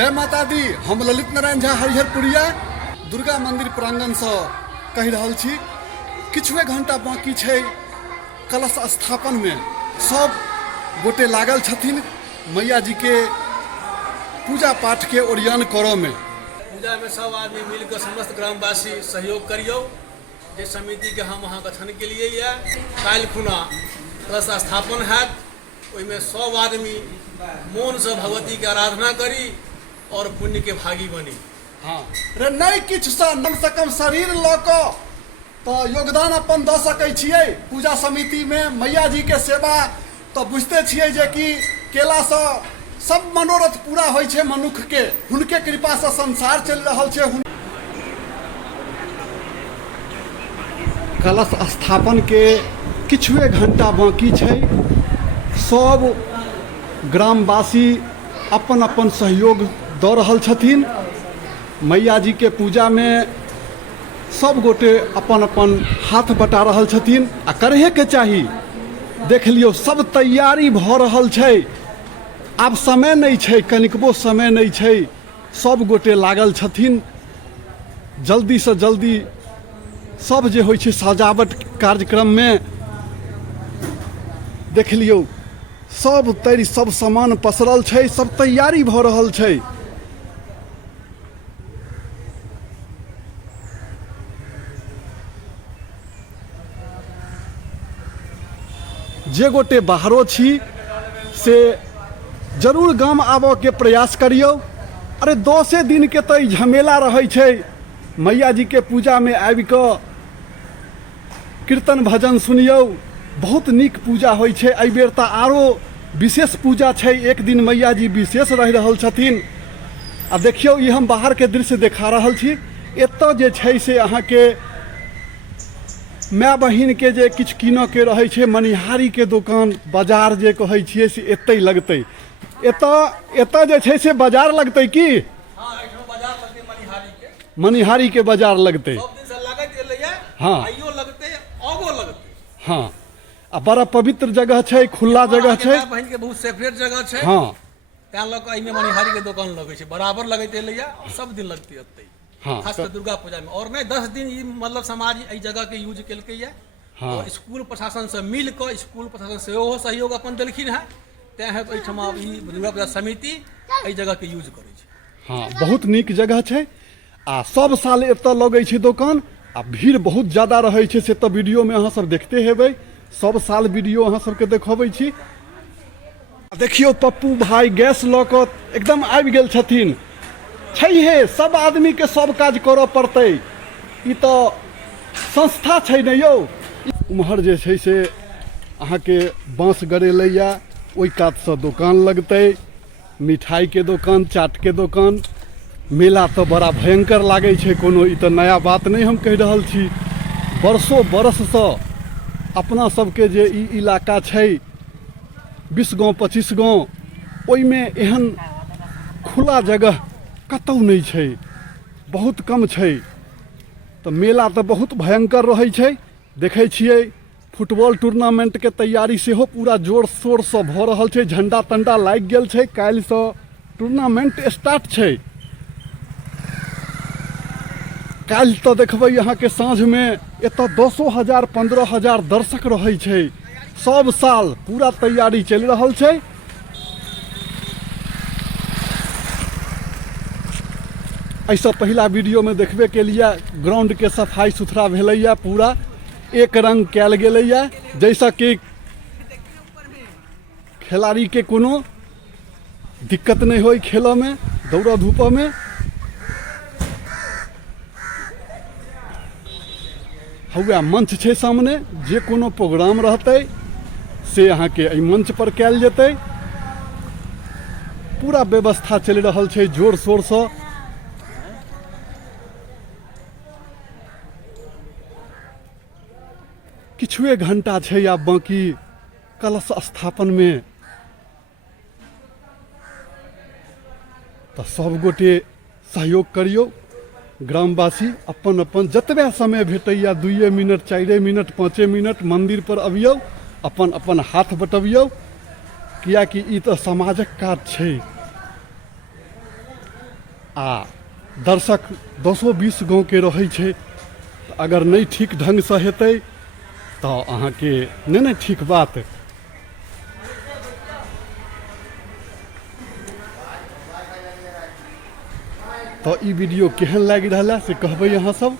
जय माता दी। हम ललित नारायण झा हरिहरपुरिया दुर्गा मंदिर प्रांगण से कहि रहल छी। किछुए घंटा बाकी छै कलश स्थापन में। सब गोटे लागल छथिन मैया जी के पूजा पाठ के ओरियान करऽ में। पूजा में सब आदमी मिलकर समस्त ग्रामवासी सहयोग करियो। जे समिति के हम अहाँ गठन के लिए काल्हि खुना कलश स्थापन हैत। ओहिमे सब आदमी मोन से भगवती के आराधना करी और पुण्य के भागी बनी। हाँ रे नहीं किछ से कम से कम शरीर लऽ कऽ तो योगदान अपन दऽ सकै छियै पूजा समिति में। मैया जी के सेवा तो बुझते छियै जे कि केला से सब मनोरथ पूरा होइ छै मनुष्य के। हुनके कृपा से संसार चलि रहल छै। कलश स्थापन के किछुए घंटा बाकी छै। सब ग्रामवासी अपन अपन सहयोग दऽ रहल छथिन मैया जी के पूजा में। सब गोटे अपन अपन हाथ बटा रहल छथिन आ करहे के चाही। देख लियौ सब तैयारी भऽ रहल छै। आब समय नहीं छै, कनिकबो समय नहीं छै। सब गोटे लागल छथिन जल्दी से जल्दी सब जे होइ छै सजावट कार्यक्रम में। देख लियौ सब तैयारी, सब सामान पसरल छै, सब तैयारी भऽ रहल छै। जे गोटे बाहरो छी से जरूर गाम आबऽ के प्रयास करियो। अरे 10 दिन के तो झमेला रहे छै। मैया जी के पूजा में आबि कऽ कीर्तन भजन सुनियो। बहुत नीक पूजा होइ छै। एहि बेर तऽ आरो विशेष पूजा छै। एक दिन मैया जी विशेष रहि रहल छथिन। आ देखियौ ई हम बाहर के दृश्य देखा रहल छी। एतऽ जे छै से अहाँ के माय बहिन के जे किछु कीनऽ के रहै छै, मनिहारी के दुकान बाजार जे कहै छियै से एतै लगतै। एतऽ जे छै से बाजार लगतै की? हाँ, एठो बाजार लगतै मनिहारी के। मनिहारी के बाजार लगतै। सब दिन से लागत एलैया। हाँ। आइयो लगतै, आगो लगतै। हाँ आ बड़ा पवित्र जगह छै, खुला जगह छै। माय बहिन के बहुत सेपरेट जगह छै। हाँ तैं लऽ कऽ एहिमे मनिहारी के दुकान लगै छै। बराबर लगैत एलैया, सब दिन लगतै एतै। हाँ खास कर दुर्गा पूजा में। और नहीं 10 दिन ई मतलब समाज एहि जगह के यूज केलकै है। हाँ। और स्कूल प्रशासन से मिल कर स्कूल प्रशासन से ओहो सहयोग अपन देलखिन है। तैं है एहिठमा ई दुर्गा पूजा समिति एहि जगह के यूज करै छै। हाँ बहुत नीक जगह छै। आ सब साल एतऽ लगै छै दुकान। आ भीड़ बहुत ज़्यादा रहै छै से तऽ वीडियो में अहाँ सब देखते हेबै। सब साल वीडियो अहाँ सबके देखबै छी। देखियौ पप्पू भाई गैस लऽ कऽ एकदम आबि गेल छथिन। छैहे सब आदमी के सब काज करऽ पड़तै। ई तो संस्था छै ने यौ। उम्हर जे छै से अहाँ के बाँस गड़ेलैया ओहि कात से दुकान लगतै। मिठाई के दुकान, चाट के दुकान। मेला तो बड़ा भयंकर लागै छै। कोनो ई तो नया बात नहीं हम कहि रहल छी। बरसों बरस से अपना सबके जे ई इलाका छै 20 गाँव 25 गाँव, ओहिमे एहन खुला जगह कतौ नहीं छै, बहुत कम छै। तो मेला तो बहुत भयंकर रहै छै। देखै छियै फुटबॉल टूर्नामेंट के तैयारी सेहो पूरा जोर शोर से भऽ रहल छै। झंडा तंडा लागि गेल छै। काल्हि से टूर्नामेंट स्टार्ट छै। काल्हि तो देखबै अहाँ के साँझ में एतऽ 10,000 15,000 दर्शक रहै छै। सब साल पूरा तैयारी चलि रहल छै। ऐसा पहला वीडियो में देखबे के लिए ग्राउंड के सफाई सुथरा भेलैया। पूरा एक रंग कैल गेलैया जैसा कि खिलाड़ी के कोनो दिक्कत नहीं होई खेलों में, दौड़ धूप में। हुआ मंच छै सामने। जे कोनो प्रोग्राम रहतै से अहाँ के एहि मंच पर कैल जेतै। पूरा व्यवस्था चलि रहल छै जोर शोर से। किछुए घंटा छै आब बाकी कलश स्थापन में। तो सब गोटे सहयोग करियो। ग्रामवासी अपन अपन जतबे समय भेटैया 2 मिनट 4 मिनट 5 मिनट मंदिर पर अबियौ। अपन अपन हाथ बटबियौ। कियाकि ई तो समाजक काज छै। आ दर्शक 10-20 गाँव के रहै छै, तऽ अगर नहीं ठीक ढंग से हेतै तो अहाँ के नहीं ठीक बात। तो ई वीडियो केहन लागि रहल है से कहबै अहाँ सब।